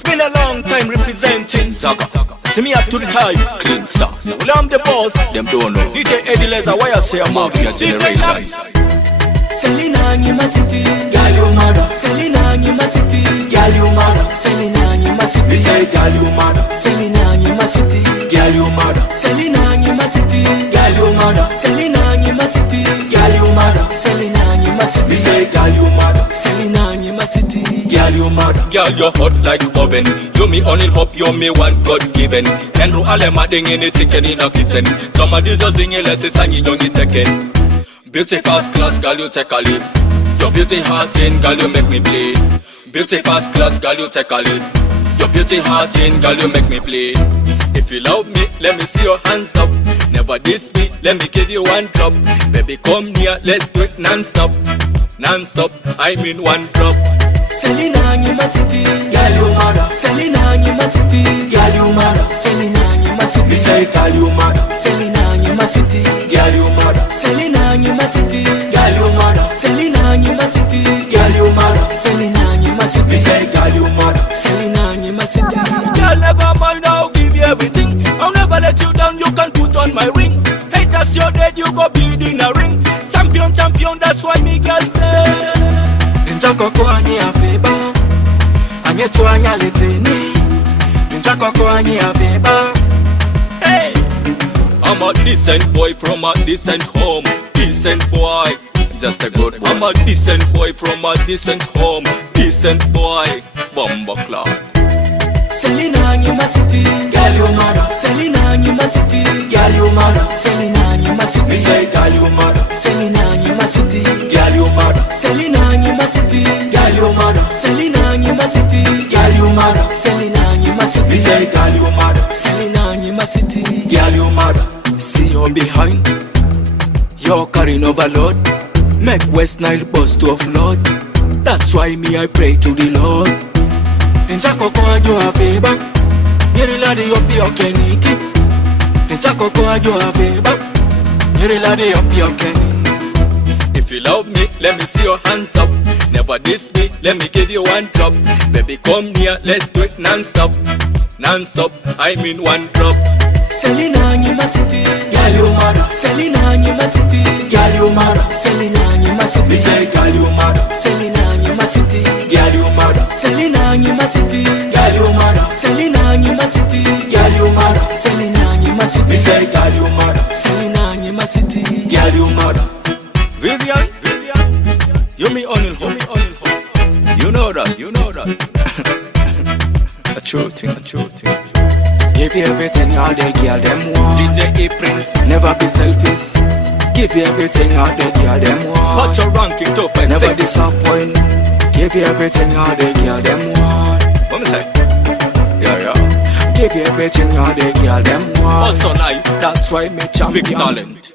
It's been a long time representing Zaga. See me up to the time, clean stuff. Well, I'm the boss, them don't know. DJ Eddie Leza, why I say I'm mafia generation. Selena Nyima City, girl you mother. Selena Nyima City, girl you mother. Selena Nyima City, say girl you mother. Selena Nyima City, girl you mother. Selena Nyima City, girl you mother. Selena Nyima City, girl you mother. Selena Nyima City, say girl you mother. Selena Nyima City, girl you mother. Girl you hot like oven. You me on it hop, you me one God given. Enru ale mading in it chicken in a kitchen. Toma dizo zingi lesi sangi jongi teken. Beauty first class, girl, you take a lead. Your beauty heart in, girl, you make me bleed. Beauty first class, girl, you take a lead. Your beauty heart in, girl, you make me bleed. If you love me, let me see your hands up. Never diss me, let me give you one drop. Baby, come near, let's do it non-stop. Non-stop, I mean one drop. Selena Nyima City, girl you mother. Selena Nyima City, girl you mother. Selena Nyima City, say girl you mother. Selena Nyima City, girl you mother. Selena Nyima City, girl you mother. Selena Nyima City, girl you mother. Selena Nyima City, say girl you mother. Selena Nyima City, girl never mind, I'll give you everything. I'll never let you down, you can put on my ring. Haters you're dead, you go bleed in a ring. Champion, champion, that's why me girl say Njako anyi afeba Anyetu anya letreni Njako anyi afeba. Hey, I'm a decent boy from a decent home. Decent boy, just a good boy. I'm a decent boy from a decent home. Decent boy, bomba club. Selena Nyima City, girl you mother. Selena Nyima City, girl you mother. Selena Nyima City, say girl you mother. Selena Nyima City, girl you mother. Selena Nyima City, girl you mother. Selena Nyima City, girl you mother. Selena Nyima City, say girl you mother. Selena Nyima City, girl you mother. See you behind, you're carrying overload. Make West Nile bus to offload. That's why me I pray to the Lord. Njako ajo afeba Yeri lade yopi okeniki Njako ajo afeba Yeri lade yopi okeniki. If you love me, let me see your hands up. Never diss me, let me give you one drop. Baby come near, let's do it non-stop. Non-stop, I mean one drop. Selena Nyima City, girl you mother. Selena Nyima City, girl you mother. Selena Nyima City, say girl you mother. Selena Nyima City, girl you mother. Selena Nyima City, girl you mother. Selena Nyima City, girl you mother. Selena Nyima City, say girl you mother. Selena Nyima City, girl you mother. Vivian, you me on it home. You know that. A true thing. Give you everything all the girl them want. DJ Prince, never be selfish. Give you everything all the girl them want. What's your ranking top and never disappoint. Give you everything all the girl them want. What me say? Yeah. Give you everything all the girl them want. Also life, that's why me champion. Big talent.